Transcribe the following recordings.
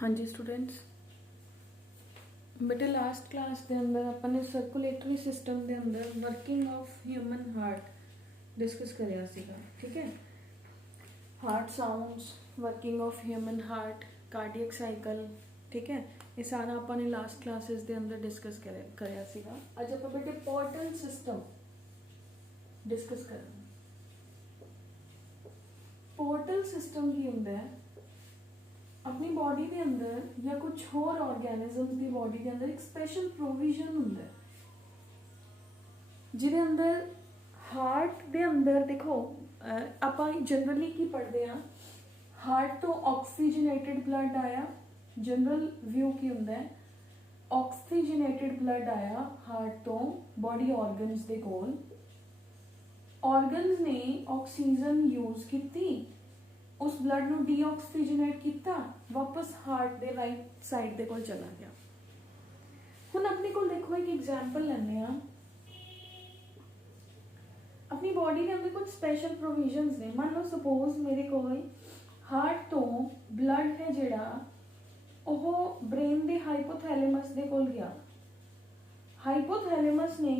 हाँ जी स्टूडेंट्स, बेटे last class के अंदर अपन सर्कुलेटरी सिस्टम के अंदर working of human heart discuss करिया सीगा। ठीक है, heart sounds, working of human heart, cardiac cycle. ठीक है, ये सारा अपन लास्ट क्लासेस के अंदर डिस्कस करिया सीगा। अज आप बेटे पोर्टल सिस्टम डिस्कस करेंगे। पोर्टल सिस्टम की होंदा है अपनी बॉडी के अंदर या कुछ होर ऑर्गेनिजम्स की बॉडी के अंदर एक स्पेशल प्रोविजन होंदा है जिहदे अंदर हार्ट दे अंदर देखो आप जनरली की पढ़ते हैं हार्ट तो ऑक्सीजनेटेड ब्लड आया। जनरल व्यू की होंदा है ऑक्सीजनेटेड ब्लड आया हार्ट तो बॉडी ऑर्गनस दे कोल। ऑर्गनस ने ऑक्सीजन यूज की, उस ब्लड ਨੂੰ ਡੀਆਕਸੀਜਨੇਟ ਕੀਤਾ, ਵਾਪਸ ਹਾਰਟ ਦੇ ਰਾਈਟ ਸਾਈਡ ਦੇ ਕੋਲ ਚਲਾ ਗਿਆ। ਹੁਣ ਆਪਣੇ ਕੋਲ ਦੇਖੋ ਇੱਕ ਐਗਜ਼ਾਮਪਲ ਲੈਣੇ ਆ। अपनी बॉडी के अंदर कुछ स्पेशल प्रोविजनस ने। मान लो सपोज मेरे को हार्ट तो ब्लड है जिहड़ा ओह ब्रेन के हाइपोथैलेमस दे कोल गया। हाइपोथैलेमस ने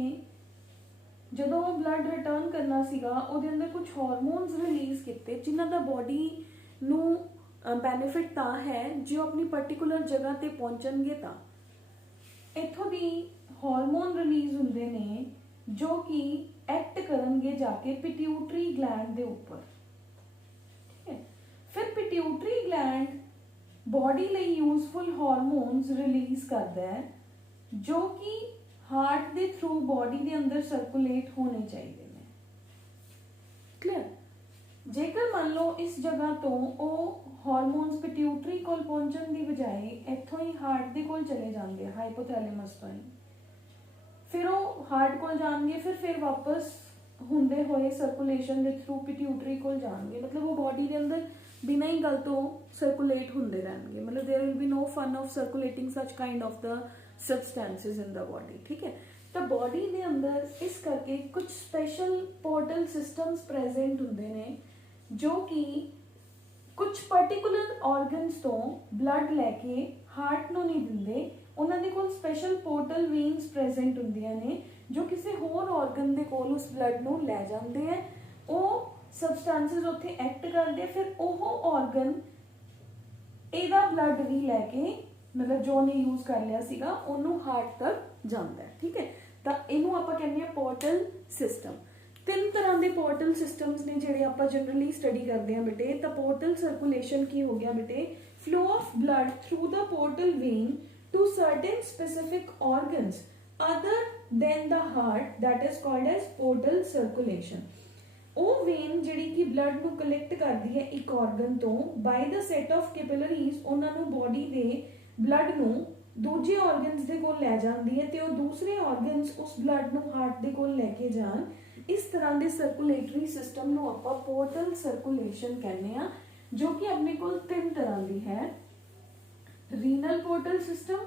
ਜਦੋਂ ਉਹ ਬਲੱਡ ਰਿਟਰਨ ਕਰਨਾ ਸੀਗਾ ਉਹਦੇ ਅੰਦਰ ਕੁਝ ਹਾਰਮੋਨਸ ਰਿਲੀਜ਼ ਕੀਤੇ ਜਿਨ੍ਹਾਂ ਦਾ ਬੋਡੀ ਨੂੰ ਬੈਨੀਫਿਟ ਤਾਂ ਹੈ ਜੇ ਉਹ ਆਪਣੀ ਪਾਰਟਿਕੂਲਰ ਜਗ੍ਹਾ ਤੇ ਪਹੁੰਚਣਗੇ ਤਾਂ। ਇੱਥੋਂ ਦੀ ਹਾਰਮੋਨ ਰਿਲੀਜ਼ ਹੁੰਦੇ ਨੇ ਜੋ ਕਿ ਐਕਟ ਕਰਨਗੇ ਜਾ ਕੇ ਪਿਟਿਊਟਰੀ ਗਲੈਂਡ ਦੇ ਉੱਪਰ। ਠੀਕ ਹੈ, ਫਿਰ ਪਿਟਿਊਟਰੀ ਗਲੈਂਡ ਬੋਡੀ ਲਈ ਯੂਜ਼ਫੁਲ ਹਾਰਮੋਨਸ ਰਿਲੀਜ਼ ਕਰਦਾ ਹੈ ਜੋ ਕਿ हार्ट के थ्रू बॉडी के अंदर सर्कुलेट होने चाहिए ने। क्लियर, जेकर मान लो इस जगह तो वो हार्मोन्स पिट्यूटरी कोल पहुंचने की बजाय इत्थों ही हार्ट के कोल चले जाएंगे हाइपोथैलेमस तो ही, फिर वो हार्ट कोल जाएंगे, फिर वापस होंदे होए सर्कुलेशन के थ्रू पिट्यूटरी कोल जाएंगे। मतलब वो बॉडी के अंदर बिना ही गल तो सर्कुलेट होंदे रहेंगे। मतलब there will be no fun of circulating such kind of the substances in the body. ठीक है, तो बॉडी के अंदर इस करके कुछ स्पेशल पोर्टल सिस्टम्स प्रेजेंट होंदे ने जो कि कुछ पर्टिकुलर ऑर्गन्स तो ब्लड लैके हार्ट नूं नहीं दिंदे। उन्हां दे कोल स्पेशल पोर्टल वेन्स प्रेजेंट होंदियां ने जो किसी होर ऑर्गन दे कोल उस ब्लड नूं लै जांदे हैं। वो सबस्टेंसेस उत्थे एक्ट करदे, फिर ओह ऑर्गन ਇਹਦਾ ब्लड भी लैके मतलब जो ने यूज कर लिया सीगा ਉਹਨੂੰ ਹਾਰਟ ਤੱਕ ਜਾਂਦਾ ਹੈ। ਠੀਕ ਹੈ, ਤਾਂ ਇਹਨੂੰ ਆਪਾਂ ਕਹਿੰਦੇ ਆ ਪੋਰਟਲ ਸਿਸਟਮ। ਤਿੰਨ ਤਰ੍ਹਾਂ ਦੇ ਪੋਰਟਲ ਸਿਸਟਮਸ ਨੇ ਜਿਹੜੇ ਆਪਾਂ ਜਨਰਲੀ ਸਟੱਡੀ ਕਰਦੇ ਆ ਬੇਟੇ। ਤਾਂ ਪੋਰਟਲ ਸਰਕੂਲੇਸ਼ਨ ਕੀ ਹੋ ਗਿਆ ਬੇਟੇ? Flow of blood through the portal vein to certain specific organs other than the heart that is called as portal circulation. ਉਹ ਵੇਨ ਜਿਹੜੀ ਕਿ ਬਲੱਡ ਨੂੰ ਕਲੈਕਟ ਕਰਦੀ ਹੈ ਇੱਕ ਆਰਗਨ ਤੋਂ ਬਾਈ ਦਾ ਸੈਟ ਆਫ ਕੈਪਿਲਰੀਜ਼, ਉਹਨਾਂ ਨੂੰ ਬੋਡੀ ਦੇ ਬਲੱਡ ਨੂੰ ਦੂਜੇ ਆਰਗਨਸ ਦੇ ਕੋਲ ਲੈ ਜਾਂਦੀ ਹੈ ਤੇ ਉਹ ਦੂਸਰੇ ਆਰਗਨਸ ਉਸ ਬਲੱਡ ਨੂੰ ਹਾਰਟ ਦੇ ਕੋਲ ਲੈ ਕੇ ਜਾਣ। ਇਸ ਤਰ੍ਹਾਂ ਦੇ ਸਰਕੂਲੇਟਰੀ ਸਿਸਟਮ ਨੂੰ ਆਪਾਂ ਪੋਰਟਲ ਸਰਕੂਲੇਸ਼ਨ ਕਹਿੰਦੇ ਆ, ਜੋ ਕਿ ਆਪਣੇ ਕੋਲ ਤਿੰਨ ਤਰ੍ਹਾਂ ਦੀ ਹੈ। Renal portal system,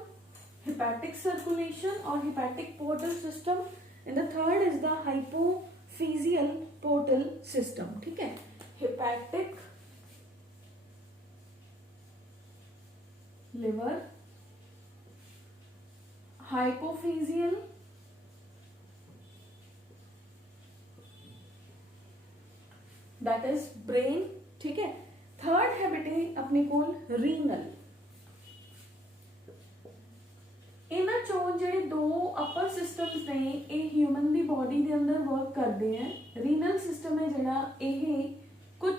hepatic circulation or hepatic portal system, and the third is the hypophyseal portal system. ठीक है, hepatic liver, hypophyseal that is brain। ठीक है, थर्ड है बेटे अपने कोल रीनल। इन्हां चों ਜਿਹੜੇ ਦੋ ਅਪਰ ਸਿਸਟਮਸ ਨੇ ਇਹ ਹਿਊਮਨ ਦੀ ਬੋਡੀ ਦੇ ਅੰਦਰ ਵਰਕ ਕਰਦੇ ਆ। ਰੀਨਲ ਸਿਸਟਮ ਹੈ ਜਿਹੜਾ ਇਹ ਕੁਝ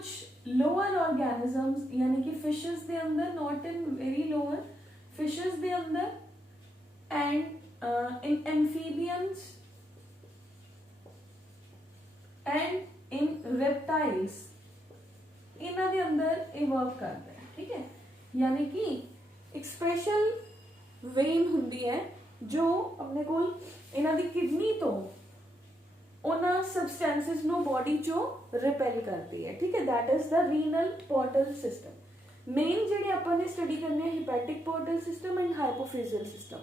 ਲੋਅਰ ਆਰਗੈਨਿਜ਼ਮਸ यानी कि फिशेस ਦੇ ਅੰਦਰ, not in very lower fishes ਦੇ ਅੰਦਰ and in amphibians and in reptiles ਇਹਨਾਂ ਦੇ ਅੰਦਰ ਇਹ ਵਰਕ ਕਰਦਾ ਹੈ। ठीक है, यानी कि एक स्पेशल वेन ਹੁੰਦੀ ਹੈ ਜੋ ਆਪਣੇ ਕੋਲ ਇਹਨਾਂ ਦੀ ਕਿਡਨੀ ਤੋਂ ਉਹਨਾਂ ਸਬਸਟੈਂਸਸ ਨੂੰ ਬੋਡੀ ਚੋਂ ਰਿਪੈਲ ਕਰਦੀ ਹੈ। ਠੀਕ ਹੈ, that is the renal portal system. Main ਜਿਹੜੇ ਆਪਾਂ ਨੇ ਸਟੱਡੀ ਕਰਨੇ ਹੈ hepatic portal system and hypophyseal system.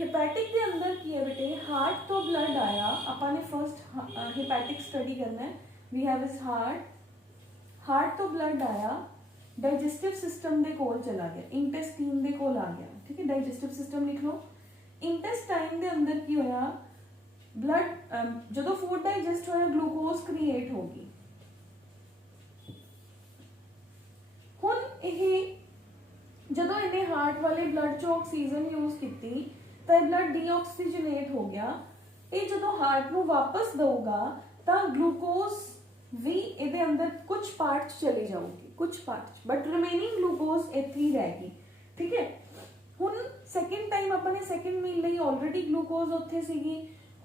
Hepatic ਦੇ ਅੰਦਰ ਕੀ ਹੈ ਬੇਟੇ? ਹਾਰਟ ਤੋਂ ਬਲੱਡ ਆਇਆ, ਆਪਾਂ ਨੇ ਫਸਟ ਹੈਪੈਟਿਕ ਸਟੱਡੀ ਕਰਨਾ ਹੈ। We have is heart, heart ਤੋਂ ਬਲੱਡ ਆਇਆ डाइजेस्टिव सिस्टम के कोल चला गया, इंटेस्टाइन के कोल आ गया, ठीक है। डाइजेस्टिव सिस्टम लिख लो। इंटेस्टाइन के अंदर की होया, ब्लड जो फूड डाइजेस्ट होया ग्लूकोज क्रिएट होगी। हुण यह जदों इन्हें हार्ट वाले ब्लड चो ऑक्सीजन यूज की तो ब्लड डीऑक्सीजनेट हो गया। ये जदों हार्ट नू वापस दूगा तो ग्लूकोज भी ये अंदर कुछ पार्ट चली जाऊगी, कुछ पार्ट, बट रिमेनिंग ग्लूकोज इत्थे ही रहेगी, ठीक है। हुण सैकेंड टाइम अपने सैकेंड मील लई ऑलरेडी ग्लूकोज उत्थे सीगी,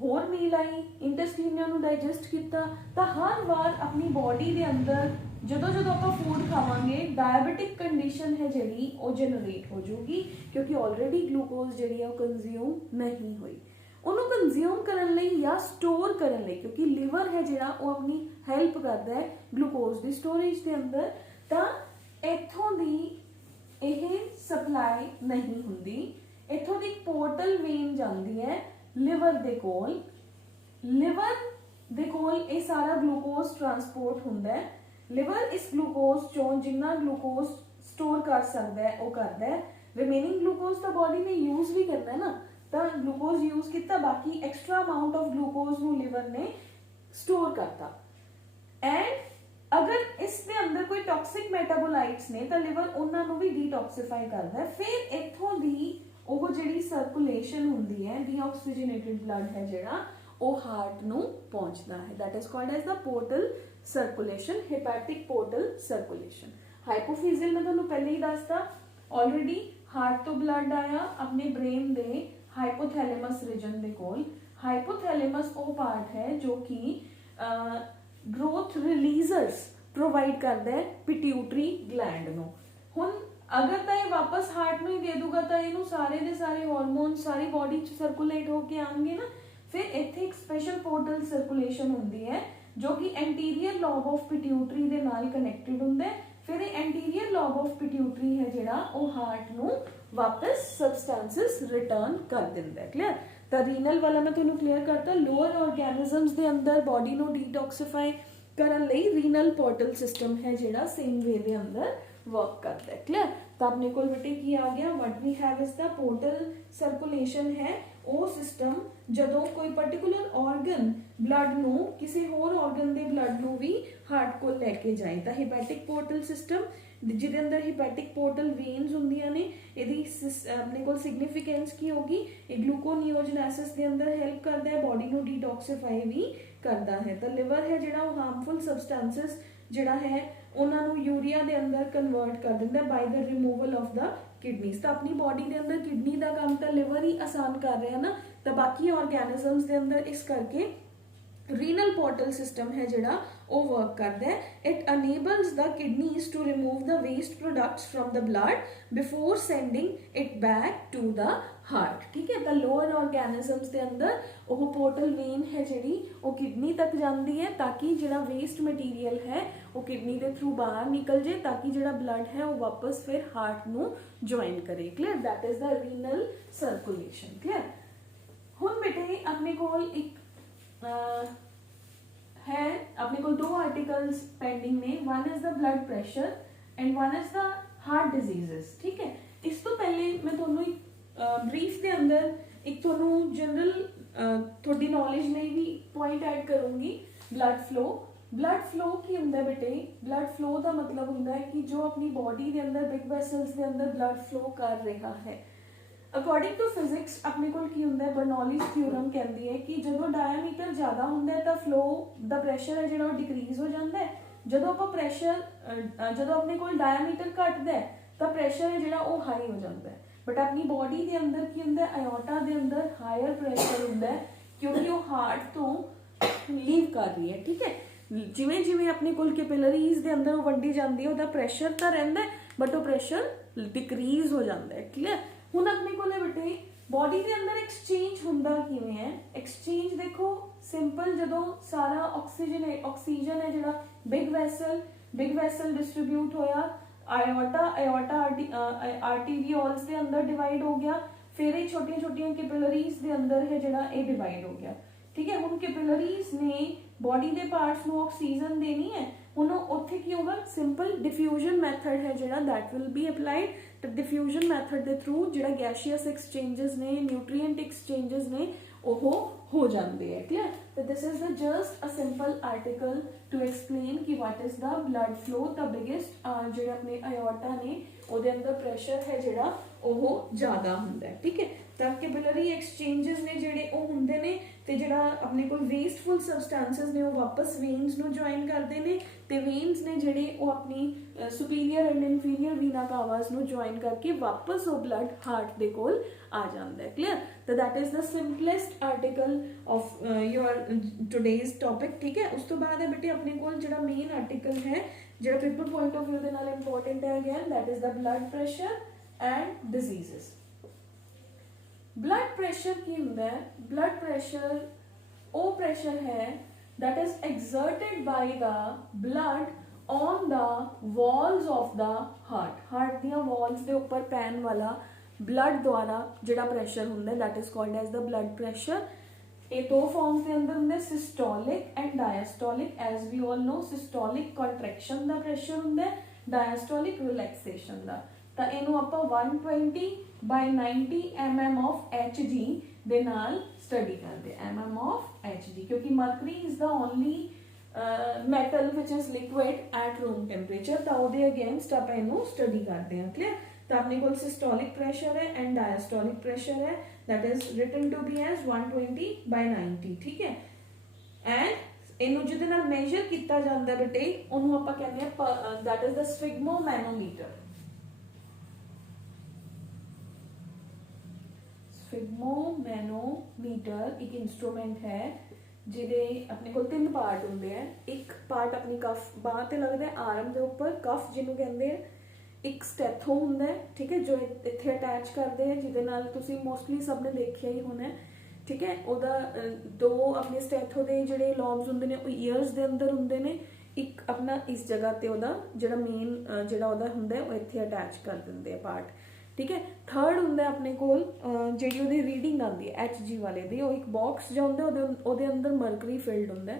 होर मील आई, इंटेस्टाइन नू डाइजेस्ट किया, तो हर बार अपनी बॉडी के अंदर जदों जदों आप फूड खावांगे डायबिटिक कंडीशन है जिहड़ी वो जनरेट हो जाऊगी, क्योंकि ऑलरेडी ग्लूकोज जिहड़ी है कंज्यूम नहीं हुई। उन्होंने कंज्यूम करने लई या स्टोर करने लई, क्योंकि लिवर है जिहड़ा वो अपनी हेल्प करता है ग्लूकोज की स्टोरेज के अंदर, तो इत्थों दी यह सप्लाई नहीं हुंदी। इत्थों दी पोर्टल वेन जाती है लिवर दे कोल, लिवर दे कोल ये सारा ग्लूकोज ट्रांसपोर्ट हुंदा है। लिवर इस ग्लूकोज चों जिन्ना ग्लूकोज स्टोर कर सकता है वो करता है, रिमेनिंग ग्लूकोज तो बॉडी ने यूज भी करना है ना, तो ग्लूकोज यूज किया, बाकी एक्स्ट्रा अमाउंट ऑफ ग्लूकोज नू लिवर ने स्टोर करता। एंड अगर इसके अंदर कोई टॉक्सिक मेटाबोलाइट्स ने तो लिवर उन्होंने भी डिटॉक्सीफाई करता है। फिर इत्थों दी वो जिहड़ी सर्कुलेशन हुंदी है, डीऑक्सीजनेटेड ब्लड है जिहड़ा वो हार्ट नू पहुंचता है, that is called as the portal circulation, hepatic portal circulation. Hypophyseal मैं तुहानू पहले ही दसता ऑलरेडी, हार्ट तो ब्लड आया अपने ब्रेन दे हाइपोथैलेमस रीजन दे कोल। हाइपोथैलेमस वो पार्ट है जो कि ग्रोथ रिलीजर्स प्रोवाइड करता है पिट्यूटरी ग्लैंड नू। हुण अगर तो ये वापस हार्ट में ही दे दूगा तो इनू सारे दे सारे हार्मोन सारी बॉडी च सर्कुलेट होके आएंगे ना। फिर इत्थे एक स्पेशल पोर्टल सर्कुलेशन होंदी है जो कि एंटीरियर लॉब ऑफ पिट्यूटरी दे नाल कनेक्टेड हुंदा है। फिर एंटीरियर लॉब ऑफ पिट्यूटरी है जिहड़ा वो हार्ट नू वापस सबस्टेंसेस रिटर्न कर दिंदा है। क्लियर? तो रीनल वाला मैं तुहानू क्लियर करता, लोअर ऑर्गेनिजम्स दे अंदर बॉडी नू डिटॉक्सीफाई करन लई रीनल पोर्टल सिस्टम है जिहड़ा सेम वे दे अंदर वर्क करता है। क्लियर? तो अपने को बेटे की आ गया, what we have is the portal circulation है वो सिस्टम जदों कोई पर्टिकुलर ऑर्गन ब्लड नू किसी होर ऑर्गन दे ब्लड नू भी हार्ट को लेके जाए। तो हिपैटिक पोर्टल सिस्टम जिहदे अंदर हिपैटिक पोर्टल वेन्स हुंदियां ने, इहदी अपने को सिग्निफिकेंस की होगी, ये ग्लूकोनियोजनेसिस दे अंदर हेल्प करता है, बॉडी नू डिटॉक्सीफाई भी करता है। तो लिवर है जिहड़ा वो हार्मफुल सबस्टेंसेस जिहड़ा है उन्होंने यूरिया दे अंदर कन्वर्ट कर दिंदा by the removal of the kidneys. तो अपनी बॉडी के अंदर किडनी का काम तो लिवर ही आसान कर रहा है ना, तो बाकी ऑर्गेनिजम्स के अंदर इस करके रीनल पोर्टल सिस्टम है जिहड़ा वो वर्क करता है। It enables the kidneys to remove the waste products from the blood before sending it back to the heart. ठीक है? तो लोअर ऑर्गेनिजम्स के अंदर वो पोर्टल वेन है जिहड़ी वो किडनी तक जाती है ताकि जिहड़ा वेस्ट मटीरियल है वो किडनी के थ्रू बाहर निकल जाए, ताकि जिहड़ा ब्लड है वो वापस फिर हार्ट नू ज्वाइन करे। Clear? That is the renal circulation. Clear? हुण बेटे अपने कोल एक है अपने को दो आर्टिकल्स पेंडिंग ने, one is the blood pressure and one is the heart diseases. ठीक है? इस तो पहले मैं थोनू एक ब्रीफ के अंदर एक थोनू जनरल थोड़ी नॉलेज में भी पॉइंट ऐड करूंगी। ब्लड फ्लो, ब्लड फ्लो की हुंदा बेटे, ब्लड फ्लो का मतलब हुंदा है कि जो अपनी बॉडी के अंदर बिग वेसल्स के अंदर ब्लड फ्लो कर रहा है। अकॉर्डिंग टू फिजिक्स अपने को की हुंदा है, बर्नौलीज थ्योरम कहती है कि जो डायमीटर ज़्यादा हुंदा है तो फ्लो द प्रेशर है जो डिक्रीज हो जाता है। जो आप प्रेशर जो अपने को डायमीटर घटता है तो प्रेशर है जो हाई हो जाता है। बट अपनी बॉडी के अंदर की हुंदा है, आयोटा के अंदर हायर प्रेशर हुंदा है क्योंकि वो हार्ट तो लीव कर रही है। ठीक है? जिमें जिमें अपने को कैपिलरीज के अंदर वंडी जाती है, उसका प्रेशर तो रहिंदा है बट वो प्रेशर डिक्रीज हो जाता है। क्लियर? हुण अपने को बेटे बॉडी के अंदर एक्सचेंज हुंदा किवें है? एक्सचेंज देखो सिंपल, जदों सारा ऑक्सीजन है जिहड़ा बिग वैसल डिस्ट्रीब्यूट होया, आयोटा आर्टीरियोल्स के अंदर डिवाइड हो गया, फिर ये छोटिया छोटिया कैपिलरीज के अंदर है जिहड़ा ये डिवाइड हो गया। ठीक है? हुण कैपिलरीज ने बॉडी के पार्ट्स नूं ऑक्सीजन देनी है, ਹੁਣ ਉੱਥੇ ਕੀ ਹੋਗਾ, ਸਿੰਪਲ ਡਿਫਿਊਜ਼ਨ ਮੈਥਡ ਹੈ ਜਿਹੜਾ that will be applied, ਤੇ ਡਿਫਿਊਜ਼ਨ ਮੈਥਡ ਦੇ ਥਰੂ ਜਿਹੜਾ ਗੈਸ਼ੀਅਸ ਐਕਸਚੇਂਜਸ ਨੇ, ਨਿਊਟ੍ਰੀਐਂਟ ਐਕਸਚੇਂਜਸ ਨੇ, ਉਹ ਹੋ ਜਾਂਦੇ ਹੈ। ਕਲੀਅਰ। तो this is the just a simple article to explain कि what is the blood flow। the biggest ਜਿਹੜੇ ਆਪਣੇ aorta ਨੇ ਉਹਦੇ ਅੰਦਰ ਪ੍ਰੈਸ਼ਰ ਹੈ ਜਿਹੜਾ ਉਹ ਜ਼ਿਆਦਾ ਹੁੰਦਾ ਹੈ। ਠੀਕ ਹੈ। ਤਾਂ ਕੈਪਿਲਰੀ ਐਕਸਚੇਂਜਸ ਨੇ ਜਿਹੜੇ ਉਹ ਹੁੰਦੇ ਨੇ, ਤੇ ਜਿਹੜਾ ਆਪਣੇ ਕੋਲ ਵੇਸਟਫੁਲ ਸਬਸਟੈਂਸਸ ਨੇ ਉਹ ਵਾਪਸ ਵੇਨਸ ਨੂੰ ਜੁਆਇਨ ਕਰਦੇ ਨੇ, ਤੇ ਵੇਨਸ ਨੇ ਜਿਹੜੇ ਉਹ ਆਪਣੀ ਸੁਪੀਰੀਅਰ ਐਂਡ ਇਨਫੀਰੀਅਰ ਵੀਨਾ ਕਾਵਾਸ ਨੂੰ ਜੁਆਇਨ ਕਰਕੇ ਵਾਪਸ ਉਹ ਬਲੱਡ ਹਾਰਟ ਦੇ ਕੋਲ ਆ ਜਾਂਦਾ ਹੈ। ਕਲੀਅਰ। ਤਾਂ that is the simplest article of your today's topic। ਠੀਕ ਹੈ। ਉਸ ਤੋਂ ਬਾਅਦ ਹੈ ਬੇਟੇ ਆਪਣੇ ਕੋਲ ਜਿਹੜਾ ਮੇਨ ਆਰਟੀਕਲ ਹੈ ਜਿਹੜਾ ਪੇਪਰ ਪੁਆਇੰਟ ਆਫ ਵਿਊ ਦੇ ਨਾਲ ਇੰਪੋਰਟੈਂਟ ਹੈ, again that is the blood pressure and diseases। Blood pressure ਕੀ ਹੁੰਦਾ ਹੈ? ਬਲੱਡ ਪ੍ਰੈਸ਼ਰ ਉਹ ਪ੍ਰੈਸ਼ਰ ਹੈ that is exerted by the blood on the walls of the heart। Heart ਦੀਆਂ Waltz ਦੇ ਉੱਪਰ ਪੈਣ ਵਾਲਾ ਬਲੱਡ ਦੁਆਰਾ ਜਿਹੜਾ ਪ੍ਰੈਸ਼ਰ ਹੁੰਦਾ ਹੈ that is called as the blood pressure। ਇਹ ਦੋ ਫਾਰਮਸ ਦੇ ਅੰਦਰ ਹੁੰਦੇ, systolic and diastolic. As we all know systolic contraction ਦਾ ਪ੍ਰੈਸ਼ਰ ਹੁੰਦਾ ਹੈ, ਡਾਇਸਟੋਲਿਕ ਰਿਲੈਕਸੇਸ਼ਨ ਦਾ। ਤਾਂ ਇਹਨੂੰ ਆਪਾਂ 120/90 mm of Hg ਦੇ ਨਾਲ ਸਟੱਡੀ ਕਰਦੇ, mm of Hg, ਕਿਉਂਕਿ mercury is the only metal which is liquid at room temperature. ਤਾਂ ਉਹਦੇ ਅਗੇਂਸਟ ਆਪਾਂ ਇਹਨੂੰ ਸਟੱਡੀ ਕਰਦੇ ਹਾਂ। ਕਲੀਅਰ। ਤਾਂ ਆਪਣੇ ਕੋਲ ਸਿਸਟੋਲਿਕ ਪ੍ਰੈਸ਼ਰ ਹੈ ਐਂਡ ਡਾਇਸਟੋਲਿਕ ਪ੍ਰੈਸ਼ਰ ਹੈ, that is written to be as 120/90। ਠੀਕ ਹੈ। ਐਂਡ ਇਹਨੂੰ ਜਿਹਦੇ ਨਾਲ ਮੈਜ਼ਰ ਕੀਤਾ ਜਾਂਦਾ ਬੇਟੇ ਉਹਨੂੰ ਆਪਾਂ ਕਹਿੰਦੇ ਆ that is the sphygmomanometer। ਸਫਿਗਮੋਮੈਨੋਮੀਟਰ ਇੱਕ ਇਨਸਟਰੂਮੈਂਟ ਹੈ ਜਿਹਦੇ ਆਪਣੇ ਕੋਲ 3 ਪਾਰਟ ਹੁੰਦੇ ਆ। ਇੱਕ ਪਾਰਟ ਆਪਣੀ ਕਫ ਬਾਂਹ ਤੇ ਲੱਗਦਾ ਹੈ, ਆਰਮ ਦੇ ਉੱਪਰ ਕਫ ਜਿਹਨੂੰ ਕਹਿੰਦੇ ਆ। ਇੱਕ ਸਟੈਥੋ ਹੁੰਦਾ ਹੈ, ਠੀਕ ਹੈ, ਜੋ ਇੱਥੇ ਅਟੈਚ ਕਰਦੇ ਆ, ਜਿਹਦੇ ਨਾਲ ਤੁਸੀਂ ਮੋਸਟਲੀ ਸਭ ਨੇ ਦੇਖਿਆ ਹੀ ਹੋਣਾ। ਠੀਕ ਹੈ। ਉਹਦਾ 2 ਆਪਣੇ ਸਟੈਥੋ ਦੇ ਜਿਹੜੇ ਲੌਬਸ ਹੁੰਦੇ ਨੇ ਉਹ ਈਅਰਸ ਦੇ ਅੰਦਰ ਹੁੰਦੇ ਨੇ, ਇੱਕ ਆਪਣਾ ਇਸ ਜਗ੍ਹਾ ਤੇ ਉਹਦਾ ਜਿਹੜਾ ਮੇਨ ਜਿਹੜਾ ਉਹਦਾ ਹੁੰਦਾ ਉਹ ਇੱਥੇ ਅਟੈਚ ਕਰ ਦਿੰਦੇ ਆ ਪਾਰਟ। ਠੀਕ ਹੈ। ਥਰਡ ਹੁੰਦਾ ਆਪਣੇ ਕੋਲ ਜਿਹੜੀ ਉਹਦੀ ਰੀਡਿੰਗ ਆਉਂਦੀ ਹੈ Hg ਵਾਲੇ ਦੀ, ਉਹ ਇੱਕ ਬਾਕਸ ਜਿਹਾ ਹੁੰਦਾ, ਉਹਦੇ ਅੰਦਰ ਮਰਕਰੀ ਫਿਲਡ ਹੁੰਦਾ।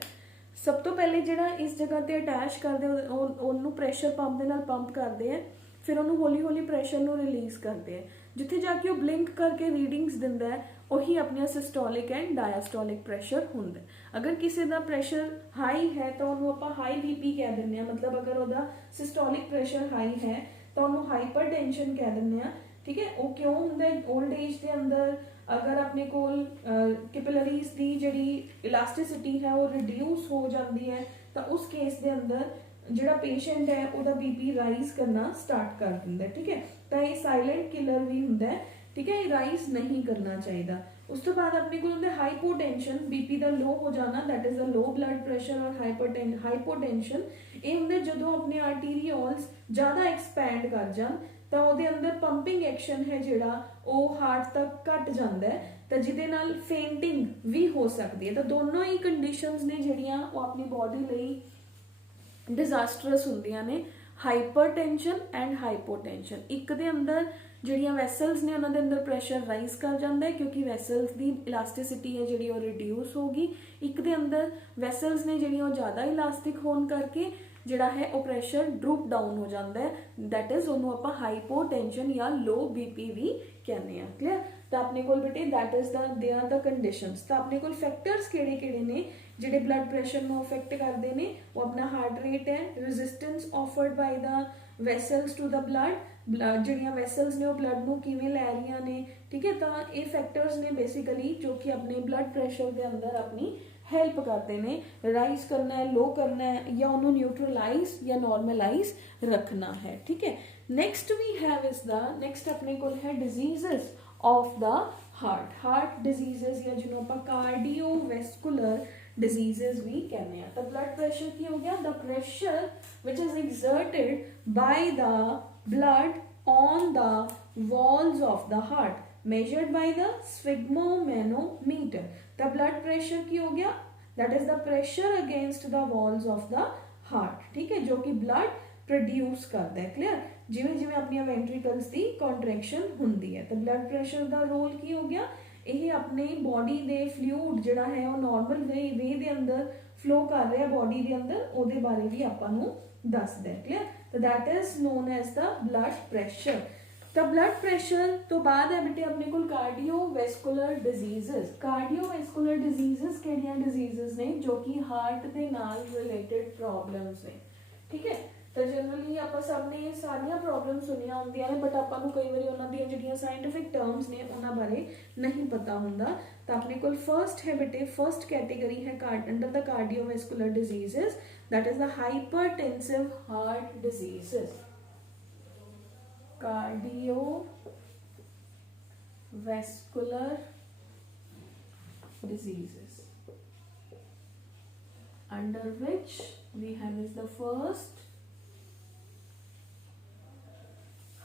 ਸਭ ਤੋਂ ਪਹਿਲੇ ਜਿਹੜਾ ਇਸ ਜਗ੍ਹਾ ਤੇ ਅਟੈਚ ਕਰਦੇ ਉਹਨੂੰ ਪ੍ਰੈਸ਼ਰ ਪੰਪ ਦੇ ਨਾਲ ਪੰਪ ਕਰਦੇ ਆ, ਫਿਰ ਉਹਨੂੰ ਹੌਲੀ ਹੌਲੀ ਪ੍ਰੈਸ਼ਰ ਨੂੰ ਰਿਲੀਜ਼ ਕਰਦੇ ਆ, ਜਿੱਥੇ ਜਾ ਕੇ ਉਹ ਬਲਿੰਕ ਕਰਕੇ ਰੀਡਿੰਗਸ ਦਿੰਦਾ ਹੈ, ਉਹੀ ਆਪਣਾ ਸਿਸਟੋਲਿਕ ਐਂਡ ਡਾਇਸਟੋਲਿਕ ਪ੍ਰੈਸ਼ਰ ਹੁੰਦਾ। ਅਗਰ ਕਿਸੇ ਦਾ ਪ੍ਰੈਸ਼ਰ ਹਾਈ ਹੈ ਤਾਂ ਉਹਨੂੰ ਆਪਾਂ ਹਾਈ ਬੀਪੀ ਕਹਿ ਦਿੰਦੇ ਆ, ਮਤਲਬ ਅਗਰ ਉਹਦਾ ਸਿਸਟੋਲਿਕ ਪ੍ਰੈਸ਼ਰ ਹਾਈ ਹੈ ਤਾਂ ਉਹਨੂੰ ਹਾਈਪਰਟੈਂਸ਼ਨ ਕਹਿ ਦਿੰਦੇ ਆ। ਠੀਕ ਹੈ। ਉਹ ਕਿਉਂ ਹੁੰਦਾ? 올ਡ ਏਜ ਦੇ ਅੰਦਰ ਅਗਰ ਆਪਣੇ ਕੋਲ ਕੈਪਿਲਰੀਜ਼ ਦੀ ਜਿਹੜੀ ਇਲਾਸਟਿਸਿਟੀ ਹੈ ਉਹ ਰਿਡਿਊਸ ਹੋ ਜਾਂਦੀ ਹੈ ਤਾਂ ਉਸ ਕੇਸ ਦੇ ਅੰਦਰ ਜਿਹੜਾ ਪੇਸ਼ੈਂਟ ਹੈ ਉਹਦਾ ਬੀਪੀ ਰਾਈਜ਼ ਕਰਨਾ ਸਟਾਰਟ ਕਰ ਦਿੰਦਾ। ਠੀਕ ਹੈ। ਤਾਂ ਇਹ ਸਾਇਲੈਂਟ ਕਿਲਰ ਵੀ ਹੁੰਦਾ ਹੈ। ਠੀਕ ਹੈ। ਇਹ ਰਾਈਜ਼ ਨਹੀਂ ਕਰਨਾ ਚਾਹੀਦਾ। ਉਸ ਤੋਂ ਬਾਅਦ ਆਪਣੇ ਕੋਲ ਹੁੰਦਾ ਹਾਈਪੋਟੈਂਸ਼ਨ, ਬੀਪੀ ਦਾ ਲੋ ਹੋ ਜਾਣਾ, that is a low blood pressure or hypotension. ਇਹ ਹੁੰਦਾ ਜਦੋਂ ਆਪਣੇ ਆਰਟੀਰੀਓਲਸ ਜ਼ਿਆਦਾ ਐਕਸਪੈਂਡ ਕਰ ਜਾਣ ਤਾਂ ਉਹਦੇ ਅੰਦਰ ਪੰਪਿੰਗ ਐਕਸ਼ਨ ਹੈ ਜਿਹੜਾ ਉਹ ਹਾਰਟ ਤੱਕ ਘਟ ਜਾਂਦਾ ਹੈ, ਤਾਂ ਜਿਹਦੇ ਨਾਲ ਫੇਂਟਿੰਗ ਵੀ ਹੋ ਸਕਦੀ ਹੈ। ਤਾਂ ਦੋਨੋਂ ਹੀ ਕੰਡੀਸ਼ਨਸ ਨੇ ਜਿਹੜੀਆਂ ਉਹ ਆਪਣੀ ਬੋਡੀ ਲਈ ਡਿਜ਼ਾਸਟਰਸ ਹੁੰਦੀਆਂ ਨੇ, ਹਾਈਪਰਟੈਂਸ਼ਨ ਐਂਡ ਹਾਈਪੋਟੈਂਸ਼ਨ। ਇੱਕ ਦੇ ਅੰਦਰ ਜਿਹੜੀਆਂ ਵੈਸਲਸ ਨੇ ਉਹਨਾਂ ਦੇ ਅੰਦਰ ਪ੍ਰੈਸ਼ਰ ਰਾਈਜ਼ ਕਰ ਜਾਂਦਾ ਹੈ ਕਿਉਂਕਿ ਵੈਸਲਸ ਦੀ ਇਲਾਸਟਿਸਿਟੀ ਹੈ ਜਿਹੜੀ ਉਹ ਰਿਡਿਊਸ ਹੋ ਗਈ। ਇੱਕ ਦੇ ਅੰਦਰ ਵੈਸਲਸ ਨੇ ਜਿਹੜੀਆਂ ਉਹ ਜ਼ਿਆਦਾ ਇਲਾਸਟਿਕ ਹੋਣ ਕਰਕੇ ਜਿਹੜਾ ਹੈ ਉਹ ਪ੍ਰੈਸ਼ਰ ਡਰੂਪ ਡਾਊਨ ਹੋ ਜਾਂਦਾ ਹੈ, ਦੈਟ ਇਜ਼ ਉਹਨੂੰ ਆਪਾਂ ਹਾਈਪੋਟੈਂਸ਼ਨ ਜਾਂ ਲੋ ਬੀਪੀ ਵੀ ਕਹਿੰਦੇ ਆ। ਕਲੀਅਰ। ਤਾਂ ਆਪਣੇ ਕੋਲ ਬੇਟੇ that is they are the conditions. ਤਾਂ ਆਪਣੇ ਕੋਲ ਫੈਕਟਰਸ ਕਿਹੜੇ ਨੇ ਜਿਹੜੇ ਬਲੱਡ ਪ੍ਰੈਸ਼ਰ ਨੂੰ ਅਫੈਕਟ ਕਰਦੇ ਨੇ? ਉਹ ਆਪਣਾ ਹਾਰਟ ਰੇਟ ਹੈ, resistance offered by the vessels to the blood, ਜਿਹੜੀਆਂ ਵੈਸਲਸ ਨੇ ਉਹ ਬਲੱਡ ਨੂੰ ਕਿਵੇਂ ਲੈ ਰਹੀਆਂ ਨੇ। ਠੀਕ ਹੈ। ਤਾਂ ਇਹ ਫੈਕਟਰਸ ਨੇ ਬੇਸਿਕਲੀ ਜੋ ਕਿ ਆਪਣੇ ਬਲੱਡ ਪ੍ਰੈਸ਼ਰ ਦੇ ਅੰਦਰ ਆਪਣੀ ਹੈਲਪ ਕਰਦੇ ਨੇ, ਰਾਈਜ਼ ਕਰਨਾ ਹੈ, ਲੋ ਕਰਨਾ ਹੈ, ਜਾਂ ਉਹਨੂੰ ਨਿਊਟਰਲਾਈਜ਼ ਜਾਂ ਨਾਰਮਲਾਈਜ਼ ਰੱਖਣਾ ਹੈ। ਠੀਕ ਹੈ। ਨੈਕਸਟ ਵੀ ਹੈਵ ਇਸ ਦਾ ਨੈਕਸਟ ਆਪਣੇ ਕੋਲ ਹੈ diseases of the heart diseases, ਜਾਂ ਜਿਹਨੂੰ ਆਪਾਂ ਕਾਰਡੀਓਵੈਸਕੂਲਰ diseases ਵੀ ਕਹਿੰਦੇ ਆ। ਤਾਂ ਬਲੱਡ ਪ੍ਰੈਸ਼ਰ ਕੀ ਹੋ ਗਿਆ? the pressure which is exerted by the blood on the walls of the heart measured by the sphygmomanometer। ਤਾਂ ਬਲੱਡ ਪ੍ਰੈਸ਼ਰ ਕੀ ਹੋ ਗਿਆ? that is the pressure against the walls of the heart। ਠੀਕ ਹੈ। ਜੋ ਕਿ blood produce ਕਰਦਾ ਹੈ। Clear. ਜਿਵੇਂ ਜਿਵੇਂ ਆਪਣੀਆਂ ਵੈਂਟਰੀਕਲਸ ਦੀ ਕੰਟਰੈਕਸ਼ਨ ਹੁੰਦੀ ਹੈ ਤਾਂ ਬਲੱਡ ਪ੍ਰੈਸ਼ਰ ਦਾ ਰੋਲ ਕੀ ਹੋ ਗਿਆ? ਇਹ ਆਪਣੇ ਬੋਡੀ ਦੇ ਫਲੂਇਡ ਜਿਹੜਾ ਹੈ ਉਹ ਨਾਰਮਲ ਵੇ ਦੇ ਅੰਦਰ फ्लो कर रहा बॉडी के अंदर ਉਹਦੇ बारे भी ਆਪਾਂ ਨੂੰ ਦੱਸਦਾ ਹੈ। क्लियर? तो that is known as the blood pressure. तो ब्लड प्रेशर तो बाद है बेटे अपने को कार्डियोवैस्कुलर डिजीजेस। कार्डियोवैस्कुलर डिजीजेस किहड़ियां डिजीजेस ने जो कि हार्ट के नाल रिलेटेड प्रॉब्लम्स ने। ठीक है, तो जनरली आप सबने सारिया प्रॉब्लम सुनिया होंदियां ने, बट आपां नूं कई बारी उन्हां दीयां जिहड़ियां साइंटिफिक टर्म्स ने उन्हां बारे नहीं पता हुंदा। तो अपने को फर्स्ट है बेटे, फर्स्ट कैटेगरी है under the cardiovascular diseases, that is the hypertensive heart diseases. cardiovascular diseases, under which we have is the first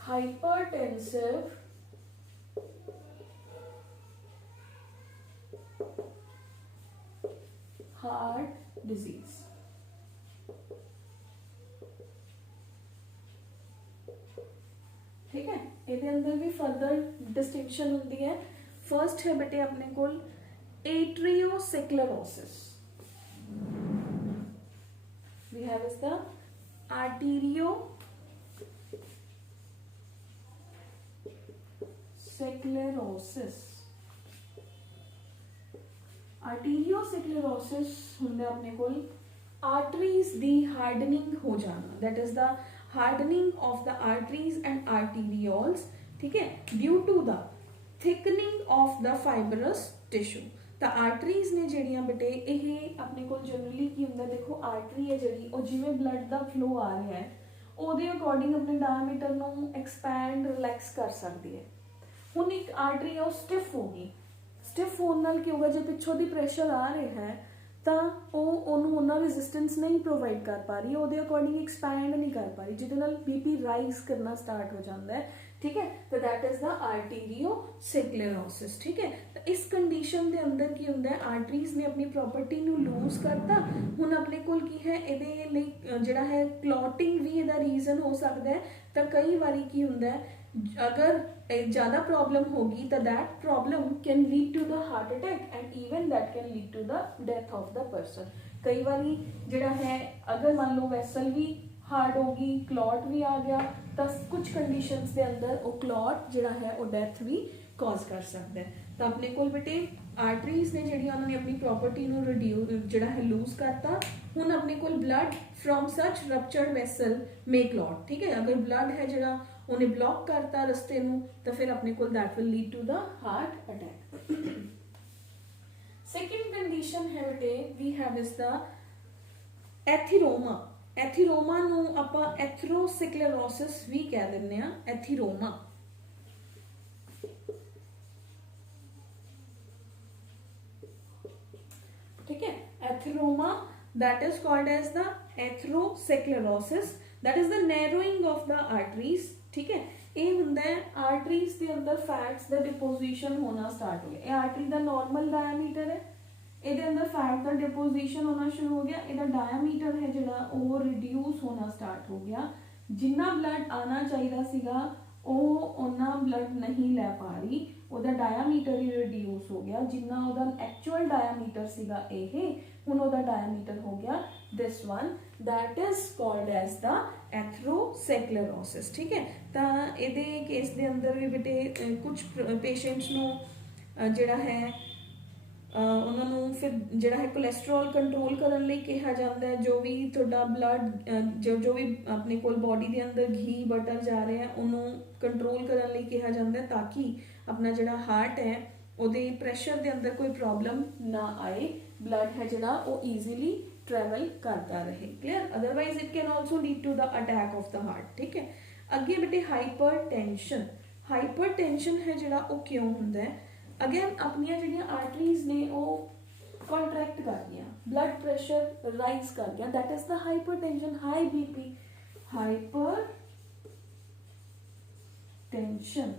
hypertensive heart disease। ठीक है, ਇਹਦੇ अंदर भी फर्दर डिस्टिंक्शन होती है। फर्स्ट है बेटे अपने को atherosclerosis, we have is the arteriosclerosis. Arteriosclerosis होंगे अपने को आर्टरीज दी हार्डनिंग हो जाना, that is the hardening of the arteries and arterioles. ठीक है, due to the thickening of the fibrous tissue. तो आर्टरीज ने जड़ियां बेटे ये अपने को जनरली की होंगे, देखो आर्टरी है जी जिमें ब्लड का फ्लो आ रहा है ਉਹਦੇ अकॉर्डिंग अपने डायमीटर ਨੂੰ एक्सपैंड रिलैक्स कर सकती है। ਹੁਣ एक आर्टरी है स्टिफ होगी, स्टिफ होने नाल की होगा जो पिछों दी प्रेशर आ रहा है तो उन्होंने रेजिस्टेंस नहीं प्रोवाइड कर पा रही, ਉਹਦੇ अकॉर्डिंग एक्सपैंड नहीं कर पा रही, जिहदे नाल बीपी राइज करना स्टार्ट हो जाता है। ठीक है, तो दैट इज द आर्टीरियोसेक्लेरोसिस। ठीक है, तो इस कंडीशन के अंदर की होंदा है आर्टरीज ने अपनी प्रॉपर्टी नू लूज करता। हुण अपने कोल की है इहदे लई जिहड़ा है क्लॉटिंग भी इहदा रीजन हो सकता है। तो कई बारी की होंदा है अगर ज़्यादा प्रॉब्लम होगी तो that problem can lead to the heart attack and even that can lead to the death of the person. कई बारी जिहड़ा है अगर मान लो वैसल भी हार्ड होगी, क्लॉट भी आ गया, तो कुछ कंडीशंस के अंदर वो क्लॉट जिहड़ा है वो डेथ भी कॉज कर सकता है। तो अपने को बेटे आर्टरीज ने जिहड़ियां उन्होंने अपनी प्रॉपर्टी नू रिड्यूस जिहड़ा है लूज करता। हुण अपने को blood from such ruptured vessel may clot. ठीक है, अगर ब्लड है जिहड़ा उन्हें ब्लॉक करता रस्ते नू तो फिर अपने को that will lead to the heart attack. Second condition है बेटे we have is the atheroma. Atheroma नू आपां एथरोसेक्लेरोसिस भी कह दिंदे आ। एथिरोमा ठीक है, atheroma that is called as the atherosclerosis, that is the narrowing of the arteries. ठीक है, ये हुंदा है आर्टरीज के अंदर फैट्स का डिपोजिशन होना स्टार्ट हो गया। ये आर्टरी का नॉर्मल डायमीटर है, ਇਹਦੇ अंदर फैट का डिपोजिशन होना शुरू हो गया, ਇਹਦਾ डायमीटर है ਜਿਹੜਾ ਉਹ रिड्यूस होना स्टार्ट हो गया। जिन्ना ब्लड आना चाहिए सीगा ਉਹ ਉਹਨਾਂ ब्लड नहीं लै पा रही, ਉਹਦਾ डायमीटर ही रिड्यूस हो गया। जिन्ना ਉਹਦਾ एक्चुअल डायमीटर सीगा ਇਹ ਹੁਣ ਉਹਦਾ डायमीटर हो गया this one, that is called as the atherosclerosis. ठीक है, तो ਇਹਦੇ केस के अंदर भी बेटे कुछ पेशेंट्स ਨੂੰ ਜਿਹੜਾ है उन्होंने फिर जिहड़ा है कोलेस्ट्रॉल कंट्रोल करने लई कहा जाता है। जो भी तुहाडा ब्लड जो भी अपने कोल बॉडी के अंदर घी बटर जा रहे हैं उन्होंने कंट्रोल करने लई कहा जाता है, ताकि अपना जिहड़ा हार्ट है उहदे प्रेशर के अंदर कोई प्रॉब्लम ना आए, ब्लड है जिहड़ा वो ईजीली ट्रैवल करता रहे। Clear? Otherwise it can also lead to the attack of the heart. ठीक है, अगे बेटे हाइपरटेंशन। हाइपरटेंशन है जिहड़ा वो क्यों हुंदा है? अगेन अपनियां जिहड़ियां आर्टरीज ने वो कॉन्ट्रैक्ट कर दिया, ब्लड प्रेशर राइज कर गया, that is the hypertension, high BP. Hypertension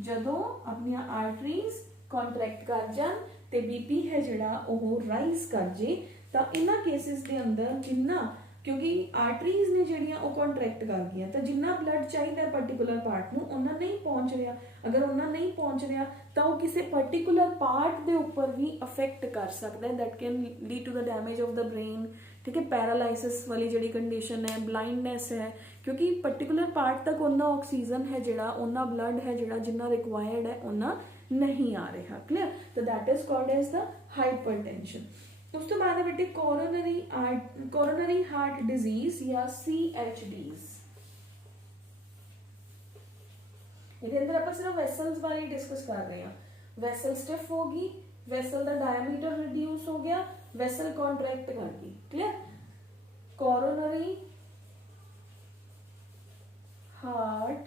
जदों अपनियां आर्टरीज कॉन्ट्रैक्ट कर जान ते बीपी है जिहड़ा वो राइज कर जे, तो इन्हां केसिस के अंदर जिन्ना क्योंकि आर्टरीज ने ਜਿਹੜੀਆਂ ਉਹ ਕੰਟਰੈਕਟ ਕਰ ਗਈਆਂ ਤਾਂ ਜਿੰਨਾ ਬਲੱਡ ਚਾਹੀਦਾ ਪਾਰਟਿਕੂਲਰ ਪਾਰਟ ਨੂੰ ਉਹਨਾਂ ਨਹੀਂ ਪਹੁੰਚ ਰਿਹਾ। ਅਗਰ ਉਹਨਾਂ ਨਹੀਂ ਪਹੁੰਚ ਰਿਹਾ ਤਾਂ ਉਹ ਕਿਸੇ ਪਾਰਟਿਕੂਲਰ ਪਾਰਟ ਦੇ ਉੱਪਰ ਵੀ ਅਫੈਕਟ ਕਰ ਸਕਦਾ ਹੈ। That can lead to the damage of the brain, ठीक है, पैरालाइसिस वाली जी कंडीशन है, ब्लाइंडनेस है, क्योंकि पर्टिकुलर पार्ट तक उन्ना ऑक्सीजन है जिहड़ा, उन्ना ब्लड है जिहड़ा जिन्ना रिक्वायर्ड है उन्ना नहीं आ रहा। क्लियर? तो that is called as the hypertension. उस तो बाद है बेटे कोरोनरी हार्ट डिजीज या CHDs। ਇਹਦੇ ਅੰਦਰ ਆਪਾਂ ਸਿਰਫ ਵੈਸਲਸ ਬਾਰੇ ਡਿਸਕਸ ਕਰ ਰਹੇ ਹਾਂ। ਵੈਸਲ ਸਟਿਫ ਹੋ ਗਈ, ਵੈਸਲ ਦਾ ਡਾਇਆਮੀਟਰ ਰਿਡਿਊਸ ਹੋ ਗਿਆ, ਵੈਸਲ ਕੰਟਰੈਕਟ ਕਰ ਗਈ। Clear? Coronary heart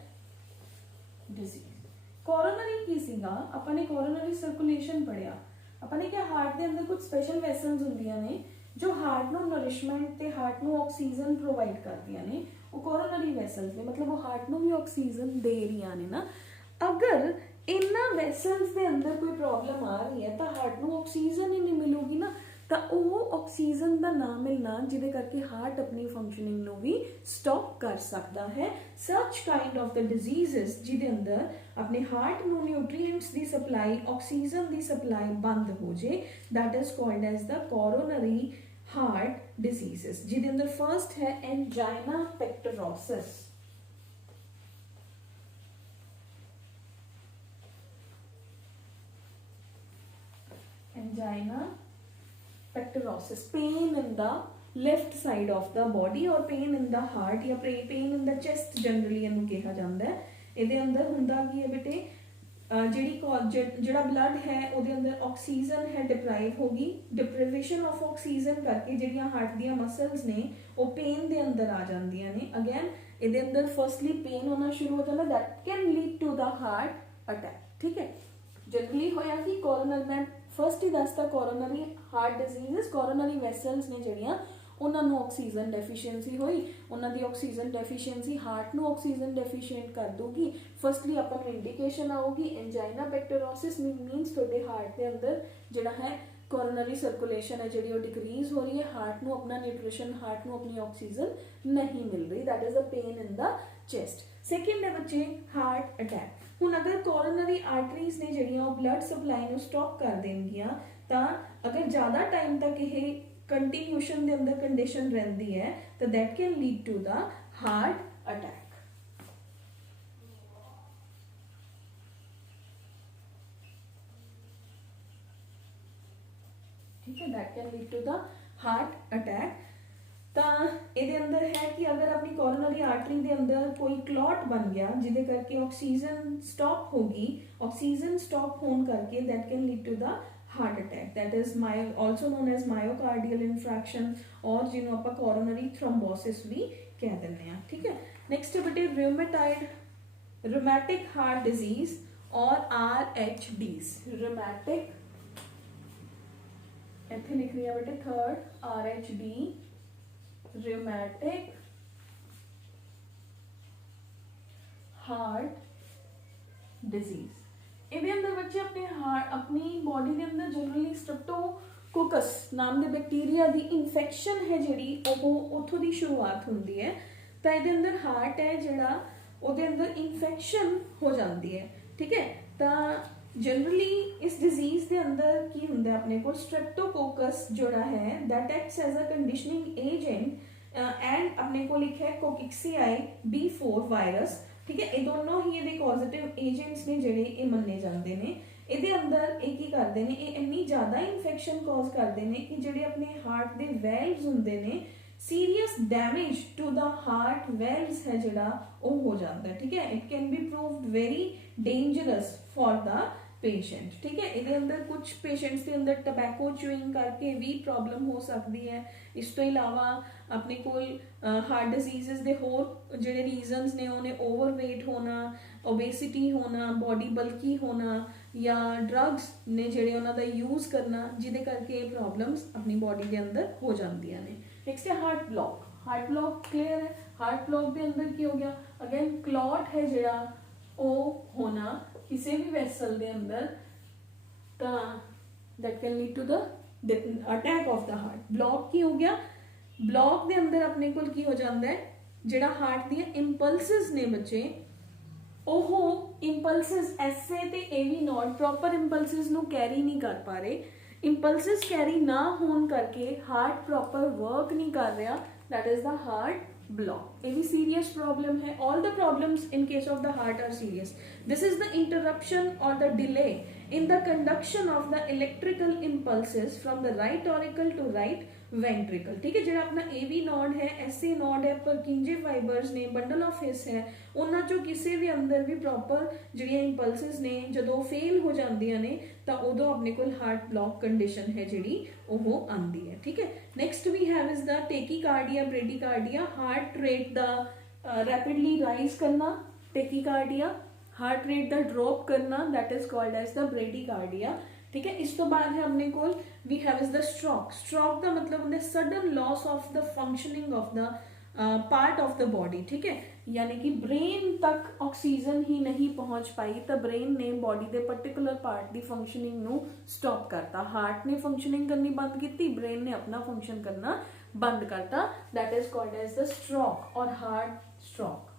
disease. Coronary ਕੀ ਸੀਗਾ? ਆਪਾਂ ਨੇ ਕੋਰੋਨਰੀ ਸਰਕੂਲੇਸ਼ਨ ਪੜਿਆ। ਆਪਾਂ ਨੇ ਕਿਹਾ ਹਾਰਟ ਦੇ ਅੰਦਰ ਕੁਝ ਸਪੈਸ਼ਲ ਵੈਸਲਸ ਹੁੰਦੀਆਂ ਨੇ ਜੋ ਹਾਰਟ ਨੂੰ ਨਰਿਸ਼ਮੈਂਟ ਤੇ ਹਾਰਟ ਨੂੰ ਆਕਸੀਜਨ ਪ੍ਰੋਵਾਈਡ ਕਰਦੀਆਂ ਨੇ, ਉਹ ਕੋਰੋਨਰੀ ਵੈਸਲਸ ਨੇ, ਮਤਲਬ ਉਹ ਹਾਰਟ ਨੂੰ ਵੀ ਆਕਸੀਜਨ ਦੇ ਰਹੀਆਂ ਨੇ ਨਾ। ਅਗਰ ਇਹਨਾਂ ਵੈਸਲਸ ਦੇ ਅੰਦਰ ਕੋਈ ਪ੍ਰੋਬਲਮ ਆ ਰਹੀ ਹੈ ਤਾਂ ਹਾਰਟ ਨੂੰ ਆਕਸੀਜਨ ਹੀ ਨਹੀਂ ਮਿਲੂਗੀ ਨਾ, ਤਾਂ ਉਹ ਆਕਸੀਜਨ ਦਾ ਨਾ ਮਿਲਣਾ ਜਿਹਦੇ ਕਰਕੇ ਹਾਰਟ ਆਪਣੀ ਫੰਕਸ਼ਨਿੰਗ ਨੂੰ ਵੀ ਸਟਾਪ ਕਰ ਸਕਦਾ ਹੈ। ਸੱਚ ਕਾਈਂਡ ਆਫ ਦ ਡਿਜ਼ੀਜ਼ਸ ਜਿਹਦੇ ਅੰਦਰ ਆਪਣੇ ਹਾਰਟ ਨੂੰ ਨਿਊਟ੍ਰੀਐਂਟਸ ਦੀ ਸਪਲਾਈ, ਆਕਸੀਜਨ ਦੀ ਸਪਲਾਈ ਬੰਦ ਹੋ ਜੇ, that is called as the coronary heart diseases. जिहदे अंदर फर्स्ट है angina pectoris. Angina pectoris, pain in the left side of the body और पेन इन द हार्ट या pain in the chest generally इनू कहा जाता है। इहदे अंदर हुंदा की है बेटे, ਜਿਹੜਾ ਬਲੱਡ ਹੈ ਉਹਦੇ ਅੰਦਰ ਆਕਸੀਜਨ ਹੈ ਡਿਪਰਾਈਵ ਹੋ ਗਈ, ਡਿਪਰੀਵੇਸ਼ਨ ਆਫ ਆਕਸੀਜਨ ਕਰਕੇ ਜਿਹੜੀਆਂ ਹਾਰਟ ਦੀਆਂ ਮਸਲਸ ਨੇ ਉਹ ਪੇਨ ਦੇ ਅੰਦਰ ਆ ਜਾਂਦੀਆਂ ਨੇ। ਅਗੇਨ ਇਹਦੇ ਅੰਦਰ ਫਰਸਟਲੀ ਪੇਨ ਹੋਣਾ ਸ਼ੁਰੂ ਹੋ ਜਾਂਦਾ, that can lead to the heart attack. ਠੀਕ ਹੈ, ਜਨਰਲੀ ਹੋਇਆ ਕਿ ਕੋਰੋਨਰ, ਮੈਂ ਫਰਸਟ ਹੀ ਦੱਸਤਾ coronary heart disease, coronary vessels ਨੇ ਜਿਹੜੀਆਂ ਉਹਨਾਂ ਨੂੰ ਆਕਸੀਜਨ ਡੈਫੀਸ਼ੀਐਂਸੀ ਹੋਈ, ਉਹਨਾਂ ਦੀ ਆਕਸੀਜਨ ਡੈਫੀਸ਼ੀਐਂਸੀ ਹਾਰਟ ਨੂੰ ਆਕਸੀਜਨ ਡੈਫੀਸ਼ੀਐਂਟ ਕਰ ਦੂਗੀ। ਫਰਸਟਲੀ ਆਪਾਂ ਨੂੰ ਇੰਡੀਕੇਸ਼ਨ ਆਊਗੀ ਐਂਜਾਈਨਾ ਪੈਕਟੋਰੋਸਿਸ, ਮੀਨਸ ਤੁਹਾਡੇ ਹਾਰਟ ਦੇ ਅੰਦਰ ਜਿਹੜਾ ਹੈ ਕੋਰੋਨਰੀ ਸਰਕੂਲੇਸ਼ਨ ਹੈ ਜਿਹੜੀ ਉਹ ਡਿਕਰੀਜ਼ ਹੋ ਰਹੀ ਹੈ, ਹਾਰਟ ਨੂੰ ਆਪਣਾ ਨਿਊਟ੍ਰੀਸ਼ਨ, ਹਾਰਟ ਨੂੰ ਆਪਣੀ ਆਕਸੀਜਨ ਨਹੀਂ ਮਿਲ ਰਹੀ, that is a pain in the chest. Second ਹੈ ਬੱਚੇ ਹਾਰਟ ਅਟੈਕ। ਹੁਣ ਅਗਰ ਕੋਰੋਨਰੀ ਆਰਟਰੀਜ਼ ਨੇ ਜਿਹੜੀਆਂ ਉਹ ਬਲੱਡ ਸਪਲਾਈ ਨੂੰ ਸਟਾਪ ਕਰ ਦੇਣਗੀਆਂ ਤਾਂ ਅਗਰ ਜ਼ਿਆਦਾ ਟਾਈਮ ਤੱਕ ਇਹ कंटिन्यूशन ਦੇ ਅੰਦਰ ਕੰਡੀਸ਼ਨ ਰਹਿੰਦੀ ਹੈ ਤਾਂ that can lead to the heart attack। ठीक है, that can lead to the heart attack। ਤਾਂ ਇਹਦੇ ਅੰਦਰ ਹੈ ਕਿ ਅਗਰ ਆਪਣੀ ਕੋਰੋਨਰੀ ਆਰਟਰੀ ਦੇ ਅੰਦਰ ਕੋਈ ਕਲੌਟ ਬਣ ਗਿਆ ਜਿਹਦੇ ਕਰਕੇ ਆਕਸੀਜਨ ਸਟਾਪ ਹੋ ਗਈ, ਆਕਸੀਜਨ ਸਟਾਪ ਹੋਣ ਕਰਕੇ that can lead to the heart attack, that is also known as myocardial infarction और जिन्हों ਆਪਾਂ coronary thrombosis भी कह ਦਿੰਦੇ ਆ। ठीक है, नेक्स्ट है बेटे rheumatic heart disease और RHDs। rheumatic, ਇੱਥੇ ਲਿਖ ਰਹੀ ਹੈ बेटे third RHD, rheumatic heart disease। ਇਹਦੇ ਅੰਦਰ ਬੱਚੇ ਆਪਣੀ ਬੋਡੀ ਦੇ ਅੰਦਰ ਜਨਰਲੀ ਸਟ੍ਰੈਪਟੋਕੋਕਸ ਨਾਮ ਦੇ ਬੈਕਟੀਰੀਆ ਦੀ ਇਨਫੈਕਸ਼ਨ ਹੈ ਜਿਹੜੀ ਉਹ ਉੱਥੋਂ ਦੀ ਸ਼ੁਰੂਆਤ ਹੁੰਦੀ ਹੈ। ਤਾਂ ਇਹਦੇ ਅੰਦਰ ਹਾਰਟ ਹੈ ਜਿਹੜਾ ਉਹਦੇ ਅੰਦਰ ਇਨਫੈਕਸ਼ਨ ਹੋ ਜਾਂਦੀ ਹੈ। ਠੀਕ ਹੈ, ਤਾਂ ਜਨਰਲੀ ਇਸ ਡਿਜ਼ੀਜ਼ ਦੇ ਅੰਦਰ ਕੀ ਹੁੰਦਾ ਆਪਣੇ ਕੋਲ ਸਟ੍ਰੈਪਟੋਕੋਕਸ ਜਿਹੜਾ ਹੈ that acts as a conditioning agent and ਆਪਣੇ ਕੋਲ ਇੱਕ ਹੈ ਕੋਕਿਕਸੀਆਈ B4 ਵਾਇਰਸ। ठीक है, ये दोनों ही ये पॉजिटिव एजेंट्स ने ਜਿਹੜੇ ਇਹ ਮੰਨੇ ਜਾਂਦੇ ਨੇ। ਇਹਦੇ ਅੰਦਰ ਇਹ ਕੀ ਕਰਦੇ ਨੇ, ਇਹ ਇੰਨੀ ਜ਼ਿਆਦਾ ਇਨਫੈਕਸ਼ਨ ਕਾਜ਼ ਕਰਦੇ ਨੇ ਕਿ ਜਿਹੜੇ ਆਪਣੇ ਹਾਰਟ ਦੇ ਵੈਲਵਸ ਹੁੰਦੇ ਨੇ, serious damage to the heart valves ਹੈ ਜਿਹੜਾ ਉਹ ਹੋ ਜਾਂਦਾ। ਠੀਕ ਹੈ, it can be proved very dangerous for the patient. ठीक है, ਇਹਦੇ ਅੰਦਰ ਕੁਝ ਪੇਸ਼ੈਂਟਸ ਦੇ ਅੰਦਰ ਟobacco chewing ਕਰਕੇ ਵੀ ਪ੍ਰੋਬਲਮ ਹੋ ਸਕਦੀ ਹੈ। ਇਸ ਤੋਂ ਇਲਾਵਾ ਆਪਣੇ ਕੋਲ ਹਾਰਟ ਡਿਜ਼ੀਜ਼ਸ ਦੇ ਹੋਰ ਜਿਹੜੇ ਰੀਜ਼ਨਸ ਨੇ ਉਹਨੇ ਓਵਰਵੇਟ ਹੋਣਾ, ਓਬੇਸਿਟੀ ਹੋਣਾ, ਬੋਡੀ ਬਲਕੀ ਹੋਣਾ ਜਾਂ ਡਰੱਗਸ ਨੇ ਜਿਹੜੇ ਉਹਨਾਂ ਦਾ ਯੂਜ਼ ਕਰਨਾ ਜਿਹਦੇ ਕਰਕੇ ਇਹ ਪ੍ਰੋਬਲਮਸ ਆਪਣੀ ਬੋਡੀ ਦੇ ਅੰਦਰ ਹੋ ਜਾਂਦੀਆਂ ਨੇ। ਨੈਕਸਟ ਹੈ heart block. Heart block clear ਹੈ। ਹਾਰਟ ਬਲੌਕ ਦੇ ਅੰਦਰ ਕੀ ਹੋ ਗਿਆ, ਅਗੇਨ ਕਲੌਟ ਹੈ ਜਿਹੜਾ ਉਹ ਹੋਣਾ ਕਿਸੇ ਵੀ ਵੈਸਲ ਦੇ ਅੰਦਰ, ਤਾਂ that can lead to the attack of the heart। block ਕੀ ਹੋ ਗਿਆ, ਬਲੌਕ ਦੇ ਅੰਦਰ ਆਪਣੇ ਕੋਲ ਕੀ ਹੋ ਜਾਂਦਾ ਹੈ, ਜਿਹੜਾ ਹਾਰਟ ਦੀਆਂ ਇੰਪਲਸਿਸ ਨੇ ਬੱਚੇ, ਉਹ ਇੰਪਲਸਿਸ ਐਸਏ ਤੇ ਏਵੀ ਨੋਡ ਪ੍ਰੋਪਰ ਇੰਪਲਸਿਸ ਨੂੰ ਕੈਰੀ ਨਹੀਂ ਕਰ ਪਾ ਰਹੇ। ਇੰਪਲਸਿਸ ਕੈਰੀ ਨਾ ਹੋਣ ਕਰਕੇ ਹਾਰਟ ਪ੍ਰੋਪਰ ਵਰਕ ਨਹੀਂ ਕਰ ਰਿਹਾ, that is the heart block। ਇਹ ਵੀ serious problem ਹੈ। all the problems in case of the heart are serious। this is the interruption or the delay in the conduction of the electrical impulses from the right auricle to right ventricle। ठीक है, ਜਿਹੜਾ ਆਪਣਾ AV node ਹੈ, SA node ਹੈ, ਪਰਕਿੰਜੇ fibres ਨੇ, bundle of his ਹੈ, ਉਹਨਾਂ ਚੋਂ ਕਿਸੇ ਵੀ ਅੰਦਰ ਵੀ ਪ੍ਰੋਪਰ ਜਿਹੜੀਆਂ ਇੰਪਲਸਿਸ ਨੇ ਜਦੋਂ ਫੇਲ ਹੋ ਜਾਂਦੀਆਂ ਨੇ ਤਾਂ ਉਦੋਂ ਆਪਣੇ ਕੋਲ ਹਾਰਟ ਬਲੌਕ ਕੰਡੀਸ਼ਨ ਹੈ ਜਿਹੜੀ ਉਹ ਆਉਂਦੀ ਹੈ। ਠੀਕ ਹੈ, next we have is the tachycardia, bradycardia. Heart rate ਦਾ ਰੈਪਿਡਲੀ ਰਾਈਜ਼ ਕਰਨਾ ਟੇਕੀਕਾਰਡੀਆ, हार्ट रेट का ड्रॉप करना that is called as the bradycardia. ठीक है, इस तो बाद है अपने को we have is the stroke. Stroke का मतलब होता है sudden loss of the functioning of the part of the body. ठीक है, यानी कि ब्रेन तक ऑक्सीजन ही नहीं पहुंच पाई तो ब्रेन ने बॉडी के पर्टिकुलर पार्ट की फंक्शनिंग नू स्टॉप करता। हार्ट ने फंक्शनिंग करनी बंद की, ब्रेन ने अपना फंक्शन करना बंद करता, that is called as the stroke और हार्ट स्ट्रोक।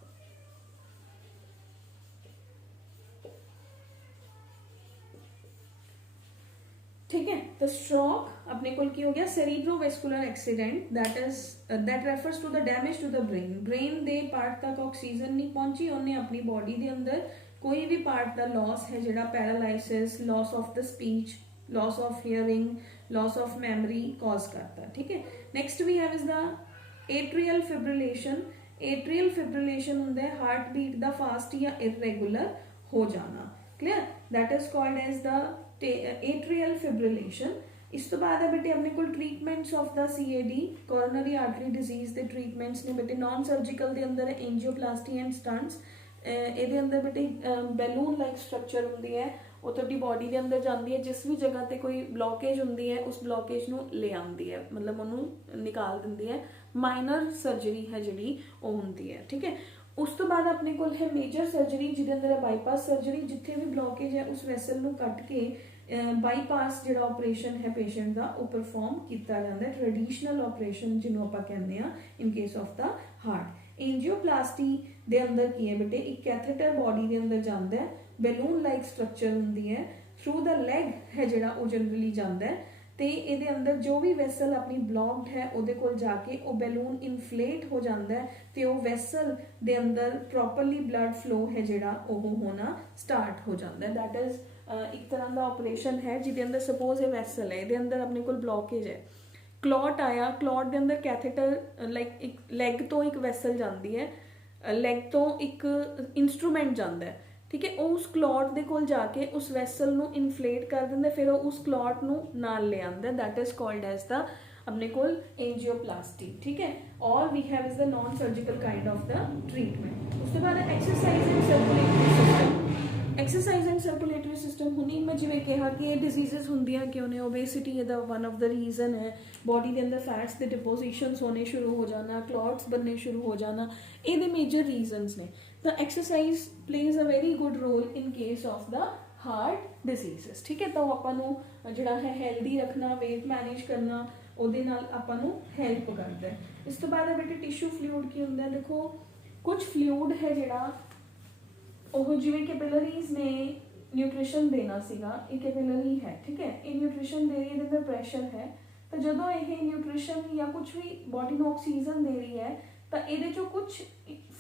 ठीक है, तो स्ट्रोक अपने को की हो गया cerebrovascular accident, that refers to the damage to the brain. Brain दे पार्ट तक ऑक्सीजन नहीं पहुंची, उन्हें अपनी बॉडी के अंदर कोई भी पार्ट का लॉस है जिहड़ा paralysis, loss of the speech, loss of hearing, loss of memory cause करता। ठीक है, next we have is the atrial fibrillation. Atrial fibrillation होंदा है हार्ट बीट दा फास्ट या इरेगुलर हो जाना। Clear, that is called as the atrial fibrillation. इस तो बाद है बेटे अपने को treatments of the CAD, coronary artery disease के ट्रीटमेंट्स ने बेटे। नॉन सर्जिकल के अंदर एंजियोप्लास्टी एंड स्टंट्स। ये अंदर बेटे बैलून लाइक स्ट्रक्चर होंगी है, वो तुहाडी बॉडी के अंदर जाती है, जिस भी जगह पर कोई ब्लॉकेज होंगी है उस ब्लॉकेज नूं ले आती है, मतलब उन्होंने निकाल देंदी है। माइनर सर्जरी है जिहड़ी वो होंदी है। ठीक है, उस तो बाद अपने को है मेजर सर्जरी जिहदे अंदर है बाईपास सर्जरी, जिथे भी ब्लॉकेज है उस वैसल नूं कट के बाईपास जिहड़ा ऑपरेशन है पेशेंट का वो परफॉर्म किया जाता है। ट्रेडिशनल ऑपरेशन जिन्हों आपां कहने हैं in case of the heart. Angioplasty दे अंदर की है बेटे, एक कैथेटर बॉडी के अंदर जाता है, बैलून लाइक स्ट्रक्चर होंदी है, थ्रू द लैग है जिहड़ा वो जनरली जाता है, तो ये अंदर जो भी वैसल अपनी ब्लॉक्ड है वो कोल जाके वो बैलून इनफ्लेट हो जाता है, तो वो वैसल दे अंदर प्रॉपरली ब्लड फ्लो है जिहड़ा वो होना स्टार्ट हो जाता है। दैट इज एक तरह का ऑपरेशन है जिहदे अंदर सपोज ये वैसल है, ये अंदर अपने को ब्लॉकेज है, क्लॉट आया, क्लॉट के अंदर कैथेटर लाइक एक लैग तो एक वैसल जाती है, लैग तो एक इंस्ट्रूमेंट जाता है। ठीक है, उस क्लॉट के कोल जाके उस वैसल नू इनफ्लेट कर देंगे, फिर उस क्लॉट नू नाल ले आंदा, that is called as the अपने कोल एंजियोप्लास्टी। ठीक है, और we have is the non surgical kind of the treatment. उसके बाद exercise and circulatory system. Exercise and circulatory system हुनी मैं जिवें कहा कि ये डिजीजेस होंदियां क्यों ने, ओबेसिटी इहदा वन ऑफ द रीजन है, बॉडी के अंदर फैट्स के डिपोजिशंस होने शुरू हो जाना, क्लॉट्स बनने शुरू हो जाना, ये मेजर रीजनस ने। तो exercise plays a very good role in case of the heart diseases. ठीक है, तो आपां जिहड़ा है हेल्दी रखना, वेट मैनेज करना ਉਹਦੇ ਨਾਲ ਆਪਾਂ ਨੂੰ ਹੈਲਪ ਕਰਦਾ ਹੈ। ਇਸ ਤੋਂ ਬਾਅਦ ਬੇਟੇ ਟਿਸ਼ੂ ਫਲੂਇਡ ਕੀ ਹੁੰਦਾ ਹੈ, ਦੇਖੋ ਕੁਝ ਫਲੂਇਡ ਹੈ ਜਿਹੜਾ ਉਹ ਜਿਵੇਂ ਕੈਪਿਲਰੀਜ਼ ਨੇ ਨਿਊਟ੍ਰੀਸ਼ਨ ਦੇਣਾ ਸੀਗਾ, ਇਹ ਕੈਪਿਲਰੀ ਹੈ। ਠੀਕ ਹੈ, ਇਹ ਨਿਊਟ੍ਰੀਸ਼ਨ ਦੇ ਰਹੀ ਹੈ, ਇਹਦੇ ਅੰਦਰ ਪ੍ਰੈਸ਼ਰ ਹੈ, ਤਾਂ ਜਦੋਂ ਇਹ ਨਿਊਟ੍ਰੀਸ਼ਨ ਜਾਂ ਕੁਝ ਵੀ ਬੋਡੀ ਨੂੰ ਆਕਸੀਜਨ ਦੇ ਰਹੀ ਹੈ ਤਾਂ ਇਹਦੇ ਚੋਂ ਕੁਝ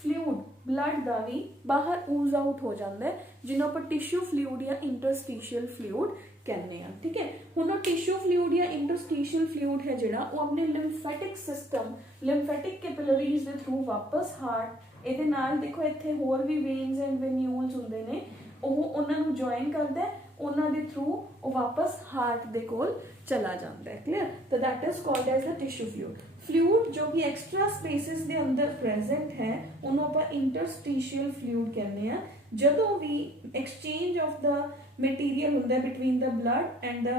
ਫਲੂਇਡ ਬਲੱਡ ਦਾ ਵੀ ਬਾਹਰ ਊਜ਼ ਆਊਟ ਹੋ ਜਾਂਦਾ ਹੈ, ਜਿਹਨੂੰ ਆਪਾਂ ਟਿਸ਼ੂ ਫਲੂਇਡ ਜਾਂ ਇੰਟਰਸਟੀਸ਼ੀਅਲ ਫਲੂਇਡ कहने हैं। ठीक है, हुण टिश्यू फ्लूइड या इंटरस्टिशियल फ्लूइड है जिहड़ा वो अपने लिम्फेटिक सिस्टम, लिम्फेटिक कैपिलरीज के थ्रू वापस हार्ट ਇਹਦੇ ਨਾਲ देखो इत्थे होर भी वेन्स एंड वेन्यूल्स ਹੁੰਦੇ ਨੇ, ਉਹ ਉਹਨਾਂ ਨੂੰ ਜੁਆਇਨ ਕਰਦਾ ਹੈ, ਉਹਨਾਂ ਦੇ ਥਰੂ ਉਹ ਵਾਪਸ ਹਾਰਟ ਦੇ ਕੋਲ ਚਲਾ ਜਾਂਦਾ ਹੈ। ਕਲੀਅਰ, ਤਾਂ that is called as the tissue fluid. Fluid जो कि एक्सट्रा स्पेसिस ਦੇ ਅੰਦਰ प्रेजेंट है ਉਹਨੂੰ ਆਪਾਂ इंटरस्टिशियल फ्लूइड ਕਹਿੰਦੇ ਆ। ਜਦੋਂ भी एक्सचेंज ऑफ द मटीरियल होंदा है between the blood and the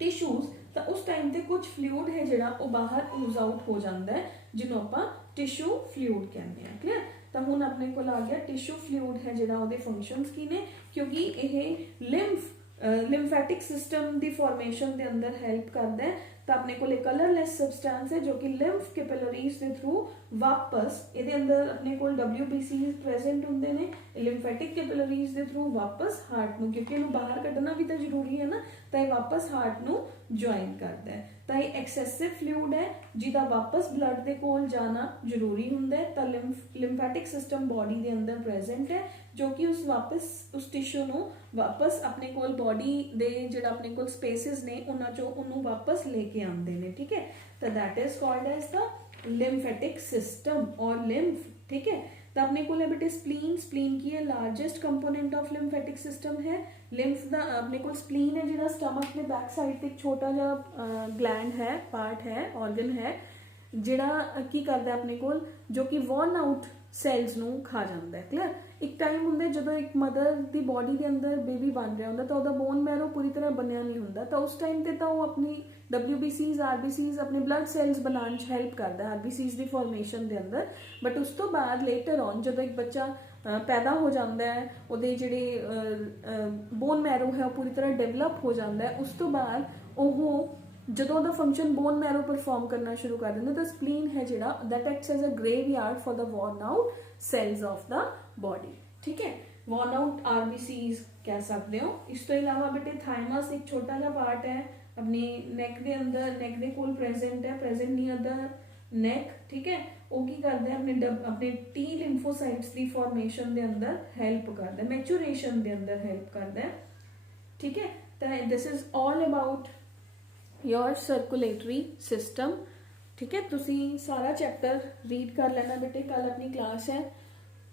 tissues, तो उस टाइम ते कुछ फ्लूइड है जिहड़ा वो बाहर यूज आउट हो जाता है, जिन्हों आपां टिश्यू फ्लूइड कहते हैं। क्लियर, तो हुण अपने को आ गया टिश्यू फ्लूइड है जिहड़ा उहदे फंक्शनस की ने, क्योंकि यह लिम्फेटिक सिस्टम की फॉर्मेशन के अंदर हैल्प करता है, ਤਾਂ ਆਪਣੇ ਕੋਲੇ ਕਲਰਲੈਸ ਸਬਸਟੈਂਸ ਹੈ ਜੋ ਕਿ ਲਿੰਫ ਕੈਪਿਲਰੀਜ਼ ਦੇ ਥਰੂ ਵਾਪਸ ਇਹਦੇ ਅੰਦਰ ਆਪਣੇ ਕੋਲ WBCs ਪ੍ਰੈਜ਼ੈਂਟ ਹੁੰਦੇ ਨੇ, ਲਿੰਫੈਟਿਕ ਕੈਪਿਲਰੀਜ਼ ਦੇ ਥਰੂ ਵਾਪਸ ਹਾਰਟ ਨੂੰ, ਕਿਉਂਕਿ ਇਹਨੂੰ ਬਾਹਰ ਕੱਢਣਾ ਵੀ ਤਾਂ ਜ਼ਰੂਰੀ ਹੈ ਨਾ, ਤਾਂ ਇਹ ਵਾਪਸ ਹਾਰਟ ਨੂੰ ਜੁਆਇਨ ਕਰਦਾ ਹੈ। ਤਾਂ ਇਹ ਐਕਸੈਸਿਵ ਫਲੂਇਡ ਹੈ ਜਿਹਦਾ ਵਾਪਸ ਬਲੱਡ ਦੇ ਕੋਲ ਜਾਣਾ ਜ਼ਰੂਰੀ ਹੁੰਦਾ ਹੈ। ਤਾਂ ਲਿੰਫੈਟਿਕ ਸਿਸਟਮ ਬੋਡੀ ਦੇ ਅੰਦਰ ਪ੍ਰੈਜ਼ੈਂਟ ਹੈ ਜੋ ਕਿ ਉਸ ਟਿਸ਼ੂ ਨੂੰ ਵਾਪਸ ਆਪਣੇ ਕੋਲ ਬੋਡੀ ਦੇ ਜਿਹੜਾ ਆਪਣੇ ਕੋਲ ਸਪੇਸਿਸ ਨੇ ਉਹਨਾਂ ਚੋਂ ਉਹਨੂੰ ਵਾਪਸ ਲੈ ਕੇ ਆਉਂਦੇ ਨੇ। ਠੀਕ ਹੈ, ਤਾਂ that is called as the lymphatic system और लिम्फ। ठीक है, तो अपने को बेटे स्प्लीन की है largest component of lymphatic system है। लिम्फ दा अपने को स्प्लीन है जो स्टमक में बैक साइड ते एक छोटा जिहा ग्लैंड है, पार्ट है, ऑर्गन है ਜਿਹੜਾ ਕੀ ਕਰਦਾ ਆਪਣੇ ਕੋਲ, ਜੋ ਕਿ ਵਰਨ ਆਊਟ ਸੈਲਸ ਨੂੰ ਖਾ ਜਾਂਦਾ ਹੈ। ਕਲੀਅਰ, ਇੱਕ ਟਾਈਮ ਹੁੰਦਾ ਜਦੋਂ ਇੱਕ ਮਦਰ ਦੀ ਬੋਡੀ ਦੇ ਅੰਦਰ ਬੇਬੀ ਬਣ ਰਿਹਾ ਹੁੰਦਾ ਤਾਂ ਉਹਦਾ ਬੋਨ ਮੈਰੋ ਪੂਰੀ ਤਰ੍ਹਾਂ ਬਣਿਆ ਨਹੀਂ ਹੁੰਦਾ, ਤਾਂ ਉਸ ਟਾਈਮ ਤੇ ਤਾਂ ਉਹ ਆਪਣੀ WBCs RBCs ਆਪਣੇ ਬਲੱਡ ਸੈਲਸ ਬਣਾਉਣ 'ਚ ਹੈਲਪ ਕਰਦਾ RBCs ਦੀ ਫਾਰਮੇਸ਼ਨ ਦੇ ਅੰਦਰ। ਬਟ ਉਸ ਤੋਂ ਬਾਅਦ ਲੇਟਰ ਔਨ ਜਦੋਂ ਇੱਕ ਬੱਚਾ ਪੈਦਾ ਹੋ ਜਾਂਦਾ ਹੈ, ਉਹਦੇ ਜਿਹੜੇ ਬੋਨ ਮੈਰੋ ਹੈ ਉਹ ਪੂਰੀ ਤਰ੍ਹਾਂ ਡਿਵੈਲਪ ਹੋ ਜਾਂਦਾ ਹੈ। ਉਸ ਤੋਂ ਬਾਅਦ ਉਹ ਜਦੋਂ ਉਹਦਾ ਫੰਕਸ਼ਨ ਬੋਨ ਮੈਰੋ ਪਰਫਾਰਮ ਕਰਨਾ ਸ਼ੁਰੂ ਕਰ ਦਿੰਦਾ ਤਾਂ ਸਪਲੀਨ ਹੈ ਜਿਹੜਾ that acts as a graveyard for the worn out cells of the body। ਠੀਕ ਹੈ, worn out RBCs ਕਹਿ ਸਕਦੇ ਹੋ। ਇਸ ਤੋਂ ਇਲਾਵਾ ਬੇਟੇ ਥਾਈਮਸ ਇੱਕ ਛੋਟਾ ਜਿਹਾ ਪਾਰਟ ਹੈ अपनी नैक के अंदर, नैक के कोल प्रेजेंट है, प्रेजेंट नियर द नैक। ठीक है, वो की करता है अपने T लिम्फोसाइट्स की फॉर्मेशन के अंदर हेल्प करता है, मैचुरेशन के अंदर हेल्प करता है। ठीक है, तो this is all about your circulatory system. ठीक है, तुसी सारा चैप्टर रीड कर लेना बेटे, कल अपनी क्लास है,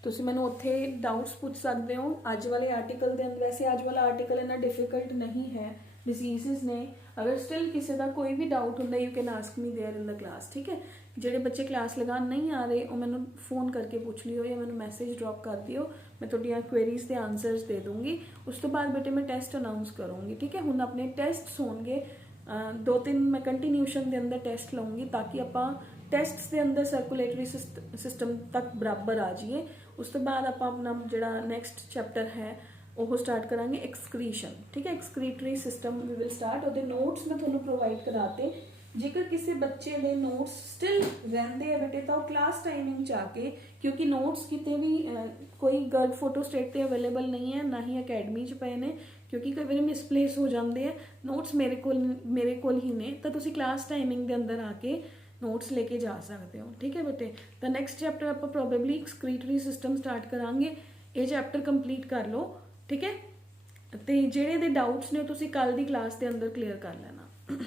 ਤੁਸੀਂ ਮੈਨੂੰ ਉੱਥੇ ਡਾਊਟਸ ਪੁੱਛ ਸਕਦੇ ਹੋ ਅੱਜ ਵਾਲੇ ਆਰਟੀਕਲ ਦੇ ਅੰਦਰ। ਵੈਸੇ ਅੱਜ ਵਾਲਾ ਆਰਟੀਕਲ ਇੰਨਾ ਡਿਫਿਕਲਟ ਨਹੀਂ ਹੈ, ਡਿਸੀਜ਼ਸ ਨੇ। ਅਗਰ ਸਟਿਲ ਕਿਸੇ ਦਾ ਕੋਈ ਵੀ ਡਾਊਟ ਹੁੰਦਾ you can ask me there in the class. ठीक है, ਜਿਹੜੇ ਬੱਚੇ ਕਲਾਸ ਲਗਾਉਣ ਨਹੀਂ ਆ ਰਹੇ ਉਹ ਮੈਨੂੰ ਫੋਨ ਕਰਕੇ ਪੁੱਛ ਲਿਓ ਜਾਂ ਮੈਨੂੰ ਮੈਸੇਜ ਡ੍ਰੌਪ ਕਰ ਦਿਓ, ਮੈਂ ਤੁਹਾਡੀਆਂ ਕੁਐਰੀਜ਼ ਦੇ ਆਨਸਰਸ ਦੇ ਦੂੰਗੀ। ਉਸ ਤੋਂ ਬਾਅਦ ਬੇਟੇ ਮੈਂ ਟੈਸਟ ਅਨਾਉਂਸ ਕਰੂੰਗੀ। ਠੀਕ ਹੈ, ਹੁਣ ਆਪਣੇ ਟੈਸਟਸ ਹੋਣਗੇ 2-3 ਮੈਂ ਕੰਟੀਨਿਊਸ਼ਨ ਦੇ ਅੰਦਰ ਟੈਸਟ ਲਵਾਂਗੀ ਤਾਂ ਕਿ ਆਪਾਂ ਟੈਸਟਸ ਦੇ ਅੰਦਰ ਸਰਕੂਲੇਟਰੀ ਸਿਸਟਮ ਤੱਕ ਬਰਾਬਰ ਆ ਜਾਈਏ। ਉਸ ਤੋਂ ਬਾਅਦ ਆਪਾਂ ਆਪਣਾ ਜਿਹੜਾ ਨੈਕਸਟ ਚੈਪਟਰ ਹੈ ਉਹ ਸਟਾਰਟ ਕਰਾਂਗੇ ਐਕਸਕ੍ਰੀਸ਼ਨ। ਠੀਕ ਹੈ, excretory system we will start. ਉਹਦੇ ਨੋਟਸ ਮੈਂ ਤੁਹਾਨੂੰ ਪ੍ਰੋਵਾਈਡ ਕਰਾਤੇ। ਜੇਕਰ ਕਿਸੇ ਬੱਚੇ ਦੇ ਨੋਟਸ ਸਟਿਲ ਰਹਿੰਦੇ ਆ ਬੇਟੇ ਤਾਂ ਉਹ ਕਲਾਸ ਟਾਈਮਿੰਗ 'ਚ ਆ ਕੇ, ਕਿਉਂਕਿ ਨੋਟਸ ਕਿਤੇ ਵੀ ਕੋਈ ਗਰਲ ਫੋਟੋ ਸਟੇਟ 'ਤੇ ਅਵੇਲੇਬਲ ਨਹੀਂ ਹੈ, ਨਾ ਹੀ ਅਕੈਡਮੀ 'ਚ ਪਏ ਨੇ, ਕਿਉਂਕਿ ਕਈ ਵਾਰੀ ਮਿਸਪਲੇਸ ਹੋ ਜਾਂਦੇ ਆ। ਨੋਟਸ ਮੇਰੇ ਕੋਲ ਹੀ ਨੇ, ਤਾਂ ਤੁਸੀਂ ਕਲਾਸ ਟਾਈਮਿੰਗ ਦੇ ਅੰਦਰ ਆ ਕੇ ਨੋਟਸ ਲੈ ਕੇ ਜਾ ਸਕਦੇ ਹੋ। ਠੀਕ ਹੈ ਬੇਟੇ, ਤਾਂ ਨੈਕਸਟ ਚੈਪਟਰ ਆਪਾਂ ਪ੍ਰੋਬੇਬਲੀ ਐਕਸਕ੍ਰੀਟਰੀ ਸਿਸਟਮ ਸਟਾਰਟ ਕਰਾਂਗੇ। ਇਹ ਚੈਪਟਰ ਕੰਪਲੀਟ ਕਰ ਲਓ। ਠੀਕ ਹੈ, ਤੇ ਜਿਹੜੇ ਦੇ ਡਾਊਟਸ ਨੇ ਤੁਸੀਂ ਕੱਲ ਦੀ ਕਲਾਸ ਦੇ ਅੰਦਰ ਕਲੀਅਰ ਕਰ ਲੈਣਾ।